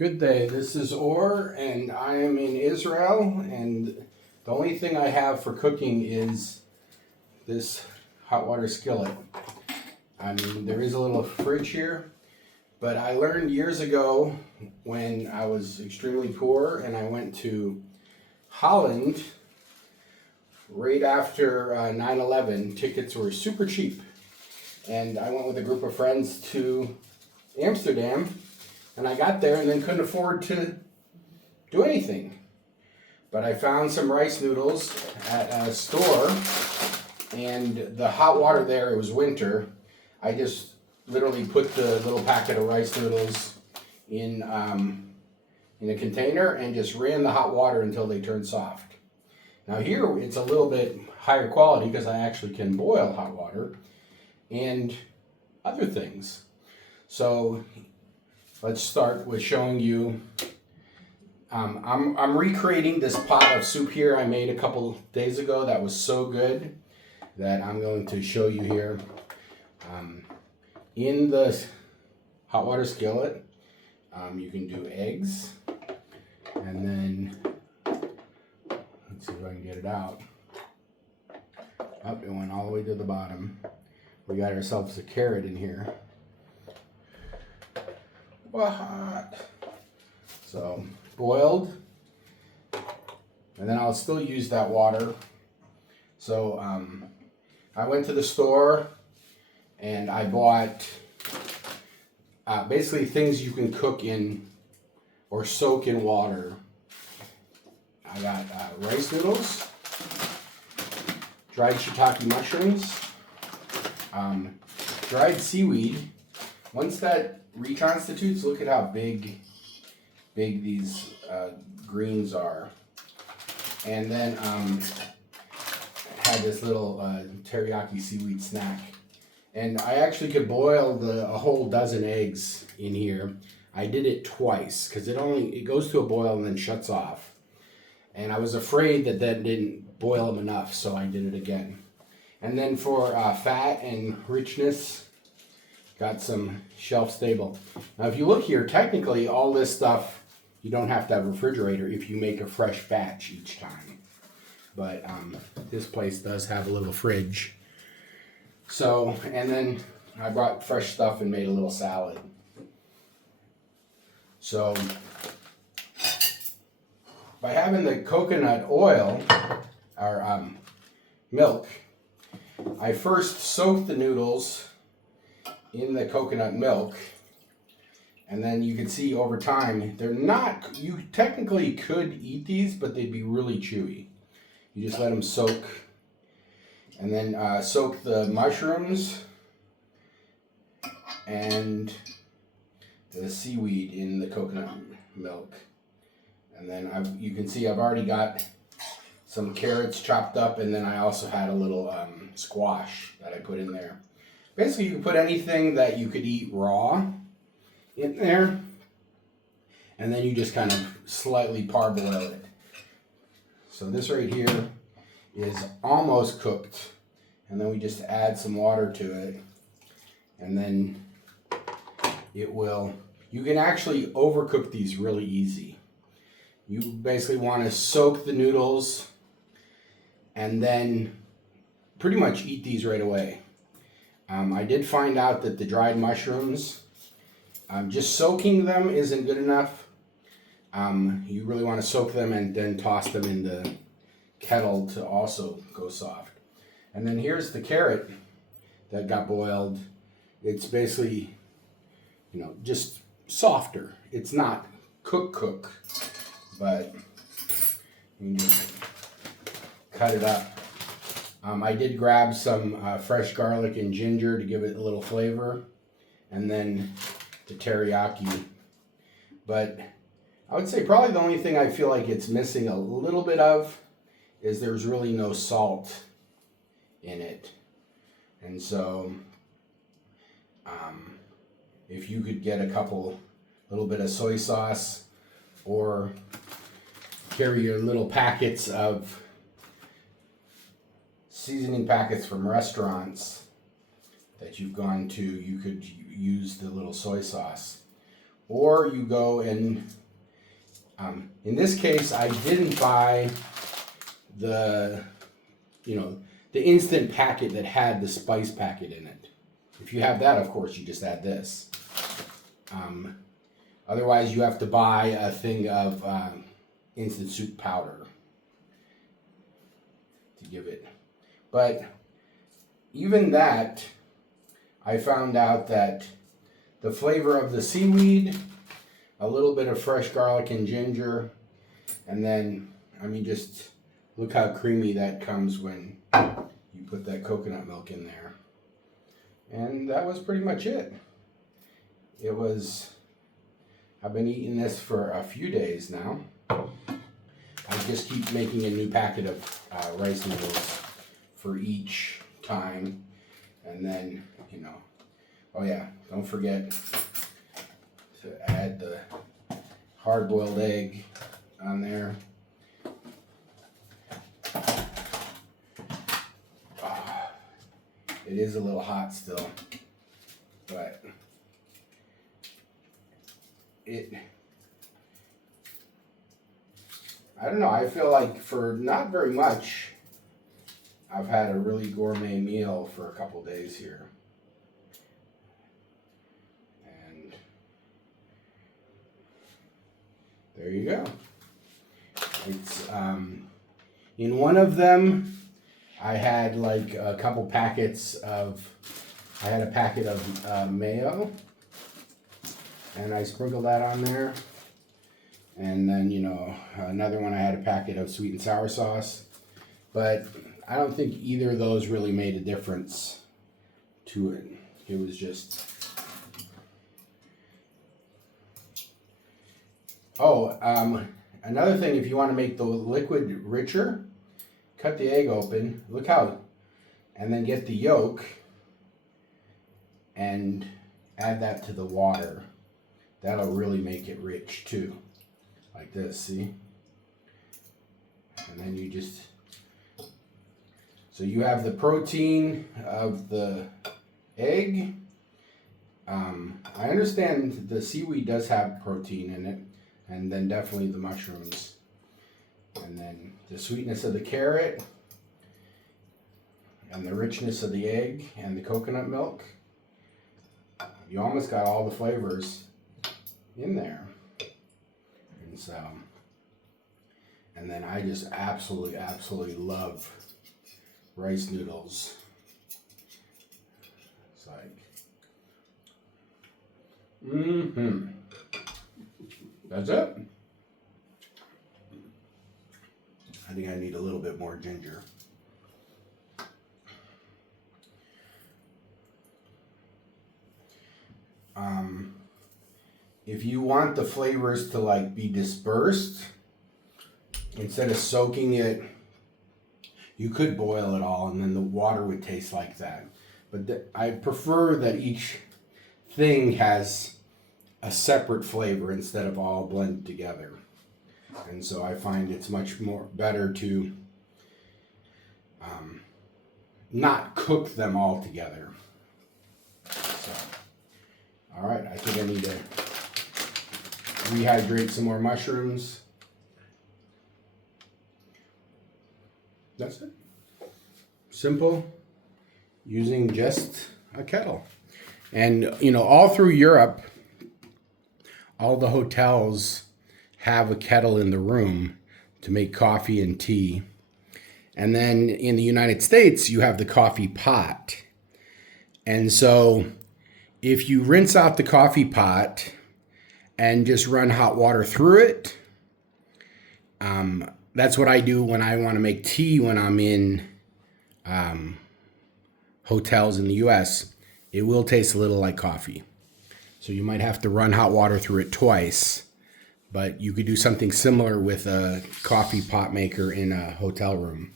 Good day, this is Or, and I am in Israel, and the only thing I have for cooking is this hot water skillet. I mean, there is a little fridge here, but I learned years ago when I was extremely poor and I went to Holland right after 9/11. Tickets were super cheap, and I went with a group of friends to Amsterdam. And I got there and then couldn't afford to do anything. But I found some rice noodles at a store, and the hot water there, it was winter. I just literally put the little packet of rice noodles in a container and just ran the hot water until they turned soft. Now here it's a little bit higher quality because I actually can boil hot water and other things. So let's start with showing you. I'm recreating this pot of soup here I made a couple days ago that was so good that I'm going to show you here. In the hot water skillet, you can do eggs, and then let's see if I can get it out. Up, it went all the way to the bottom. We got ourselves a carrot in here. What? So boiled, and then I'll still use that water. So I went to the store and I bought basically things you can cook in or soak in water. I got rice noodles, dried shiitake mushrooms, dried seaweed. Once that reconstitutes, look at how big these greens are. And then had this little teriyaki seaweed snack. And I actually could boil a whole dozen eggs in here. I did it twice because it goes to a boil and then shuts off. And I was afraid that didn't boil them enough, so I did it again. And then for fat and richness, got some shelf stable. Now if you look here, technically all this stuff, you don't have to have a refrigerator if you make a fresh batch each time. But this place does have a little fridge. So, and then I brought fresh stuff and made a little salad. So, by having the coconut oil, or milk, I first soaked the noodles in the coconut milk, and then you can see over time you technically could eat these, but they'd be really chewy. You just let them soak, and then soak the mushrooms and the seaweed in the coconut milk. And then you can see I've already got some carrots chopped up, and then I also had a little squash that I put in there. Basically, you can put anything that you could eat raw in there, and then you just kind of slightly parboil it. So this right here is almost cooked, and then we just add some water to it, and then you can actually overcook these really easy. You basically want to soak the noodles and then pretty much eat these right away. I did find out that the dried mushrooms, just soaking them isn't good enough. You really want to soak them and then toss them in the kettle to also go soft. And then here's the carrot that got boiled. It's basically, just softer. It's not cook, but you can just cut it up. I did grab some fresh garlic and ginger to give it a little flavor, and then the teriyaki. But I would say probably the only thing I feel like it's missing a little bit of is there's really no salt in it. And so if you could get a little bit of soy sauce, or carry your little packets of seasoning packets from restaurants that you've gone to, you could use the little soy sauce. or you go and, in this case, I didn't buy the instant packet that had the spice packet in it. If you have that, of course, you just add this. Otherwise, you have to buy a thing of instant soup powder to give it. But even that, I found out that the flavor of the seaweed, a little bit of fresh garlic and ginger, and then, I mean, just look how creamy that comes when you put that coconut milk in there. And that was pretty much it. I've been eating this for a few days now. I just keep making a new packet of rice noodles for each time. And then, oh yeah, don't forget to add the hard-boiled egg on there. It is a little hot still, but I don't know, I feel like for not very much, I've had a really gourmet meal for a couple days here. And there you go. It's, in one of them, I had like a couple packets of, I had a packet of mayo, and I sprinkled that on there. And then, another one I had a packet of sweet and sour sauce. But I don't think either of those really made a difference to it. It was just... Oh, another thing, if you want to make the liquid richer, cut the egg open, look how, and then get the yolk and add that to the water. That'll really make it rich too. Like this, see? And then you just, so you have the protein of the egg. I understand the seaweed does have protein in it, and then definitely the mushrooms. And then the sweetness of the carrot, and the richness of the egg, and the coconut milk. You almost got all the flavors in there. And so, and then I just absolutely love rice noodles. It's like, That's it. I think I need a little bit more ginger. If you want the flavors to like be dispersed, instead of soaking it, you could boil it all and then the water would taste like that. But I prefer that each thing has a separate flavor instead of all blended together. And so I find it's much more better to not cook them all together. So, all right, I think I need to rehydrate some more mushrooms. That's it. Simple, using just a kettle. And, all through Europe, all the hotels have a kettle in the room to make coffee and tea. And then in the United States, you have the coffee pot. And so if you rinse out the coffee pot and just run hot water through it, that's what I do when I want to make tea when I'm in hotels in the US. It will taste a little like coffee. So you might have to run hot water through it twice, but you could do something similar with a coffee pot maker in a hotel room.